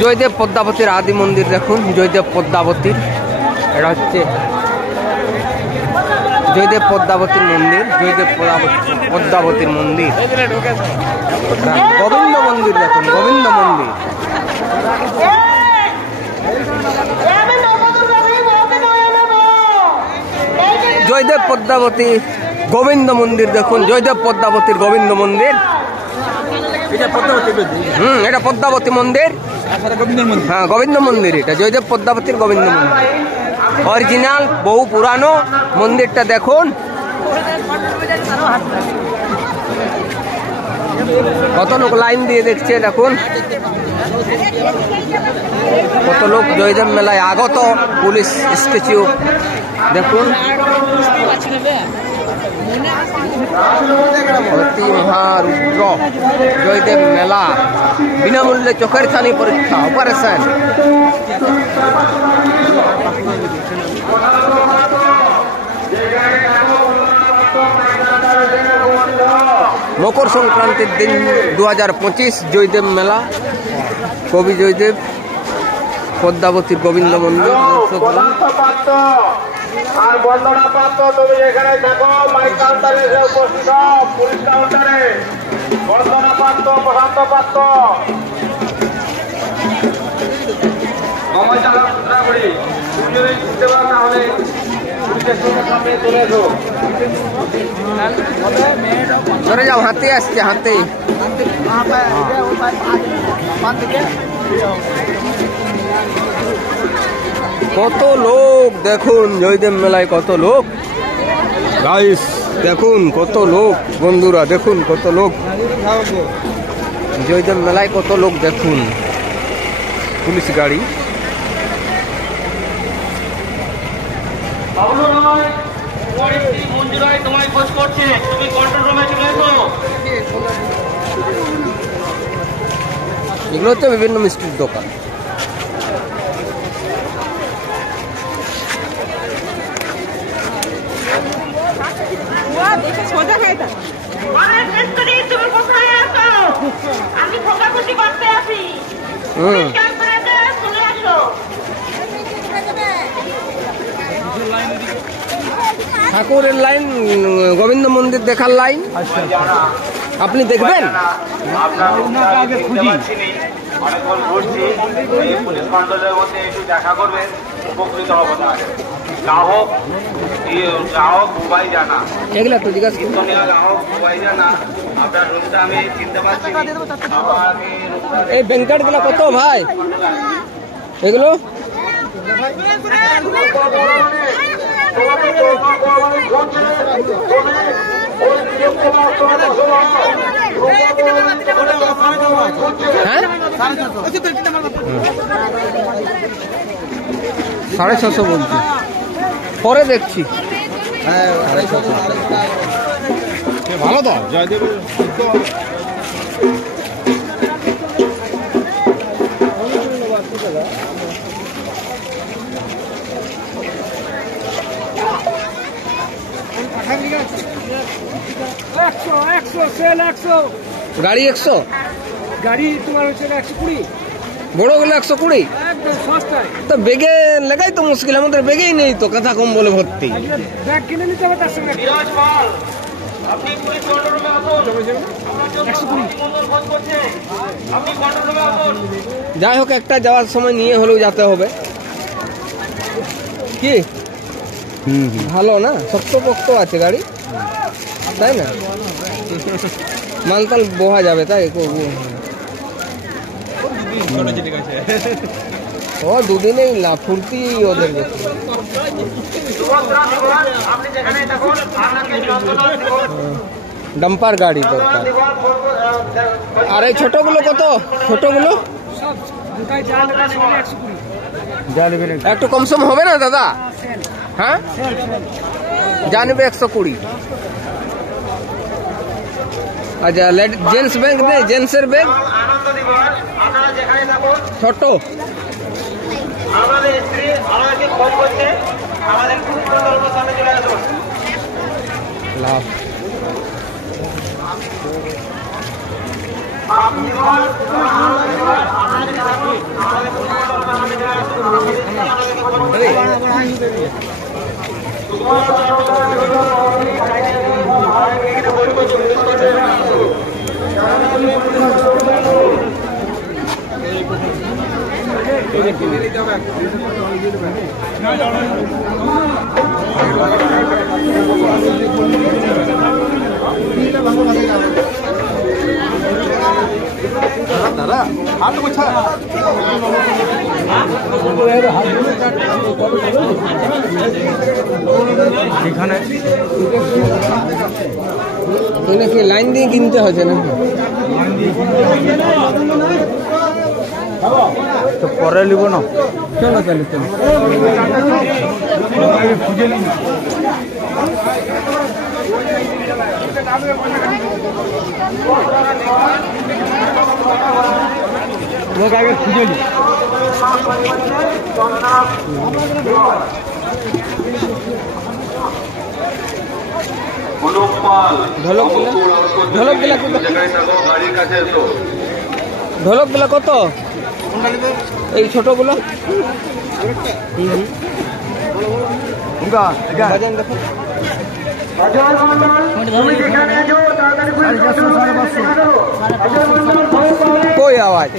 জয়দেব পদ্মাবতীর আদি মন্দির দেখুন, জয়দেব পদ্মাবতীর, এটা হচ্ছে জয়দেব পদ্মাবতীর মন্দির, জয়দেব পদ্মাবতীর মন্দির। গোবিন্দ মন্দির দেখুন, গোবিন্দ মন্দির। জয়দেব পদ্মাবতী গোবিন্দ মন্দির দেখুন, জয়দেব পদ্মাবতীর গোবিন্দ মন্দির। এটা পদ্মাবতী মন্দির, হ্যাঁ গোবিন্দ মন্দির, এটা জয়দেব পদ্মাবতীর গোবিন্দ মন্দির অরিজিনাল, বহু পুরানো মন্দিরটা দেখুন। কত লোক লাইন দিয়ে দেখছে দেখুন, কত লোক জয়দেব মেলায় আগত। পুলিশ স্ট্যাচু দেখুন, অতি মহারুদ্র জয়দেব মেলা, বিনামূল্যে চোখের ছানি পরীক্ষা অপারেশন। মকর সংক্রান্তির দিন 2025 জয়দেব মেলা, কবি জয়দেব পদ্মাবতীর গোবিন্দ মন্দির। আর বন্দনা পাত্র, তুমি যেখানে থাকো মাইক কাউন্টারে এসে উপস্থিত হও, পুলিশ কাউন্টারে বন্দনা পাত্র, প্রশান্ত পাত্র, মমতা সূত্রাবলী, তুমি যদি শুনতে পাও তাহলে পুলিশের সামনে চলে এসো। ধরে যাও, হাতে আসছে, হাতে। কত লোক দেখুন জয়দেব মেলায়, কত লোক গাইস দেখুন, কত লোক বন্ধুরা দেখুন, কত লোক জয়দেব মেলায়, কত লোক দেখুন। পুলিশ গাড়ি, এগুলো হচ্ছে বিভিন্ন মিষ্টির দোকান। ঠাকুরের লাইন, গোবিন্দ মন্দির দেখার লাইন। আপনি দেখবেন? অনেকক্ষণ ঘুরছি, পুলিশ কন্ট্রোলের মধ্যে একটু দেখা করবেন, উপকৃত হব। গ্রাহক গ্রাহক মোবাইল জানা, এগুলা তো জিজ্ঞাসা গ্রাহক মোবাইল জানা। আপনার রুমটা আমি চিনতে পারছি। এই ব্যাংকার্ড গুলা কত ভাই এগুলো? হ্যাঁ 650 বলছি, পরে দেখছি। ভালো তো জয়দেব গাড়ি 100, গাড়ি তোমার হচ্ছে 120, বড় গুলো 120। একদম সস্তায়। তো বেগে লাগাই তো মুশকিল, আমাদের বেগেই নেই তো, কথা কম বলে ভর্তি। ব্যাগ কিনে নিতে হবে, তার সঙ্গে আপনি পুলিশ কন্ট্রোলে আসুন। 120। যাই হোক, একটা যাওয়ার সময় নিয়ে হলেও যেতে হবে। কি ভালো না, শক্তপোক্ত আছে গাড়ি, তাই না? মালতাল বোহা যাবে, তাই ও দুদিনেই ফুর্তি ওদের। ডাম্পার গাড়ি দরকার। আর এই ছোটগুলো কত? ছোটগুলো একটু কম সম হবে না দাদা? হ্যাঁ জানবে 120। আচ্ছা, জেন্টস ব্যাগ নেই? জেন্টসের ব্যাগ ছোট। আমাদের স্ত্রী আমাদেরকে ফোন করছে, আমাদের পুলিশ কন্ট্রোলের সামনে চলে আসুন। লাভ আপনি দাদা হাত গোছা এখানে কি লাইন দিয়ে কিনতে হচ্ছে না তো পরে নিব না চলো চলো চলো খুঁজে নিন লোক আগে খুঁজে নি ঢোলক গুলা ঢোলক গুলা কত এই ছোটগুলো বাজান দেখো कोई आवाज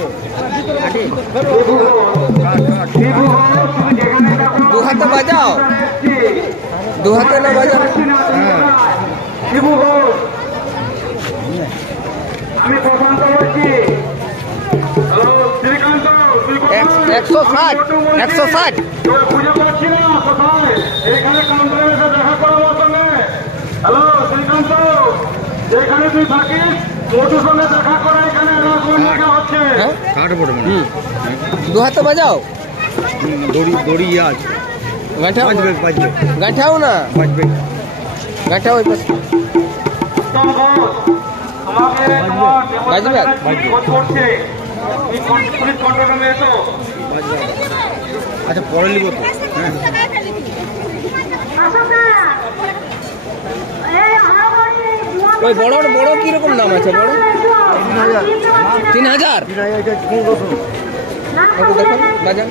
दो हाथे बजाओ दो हाथे ना बजाओ एक सौ साठ হ্যালো শ্রীকান্ত যেখানে তুই থাকিস মোটুর সঙ্গে দেখা করে এখানে লেখা হচ্ছে दो हाथे बजाओ দড়ি আছে गाठाओ বাজবে गाठाओ ना বাজবে गाठाओ बस তোমাকে বাজবে করছে পুলিশ কন্ট্রোল রুমে এসো আচ্ছা পরে নিব তো হ্যাঁ ওই বড় বড় কি রকম নাম আছে বড় 3000 একটু দেখুন বাজান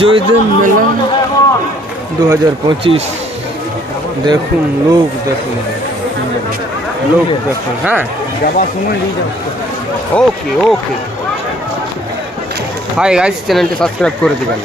জয়দেব মেলা 2025 দেখুন লোক দেখুন হ্যাঁ যাবার সময় নিয়ে যাও ওকে হাই গাইস চ্যানেলটি সাবস্ক্রাইব করে দিবেন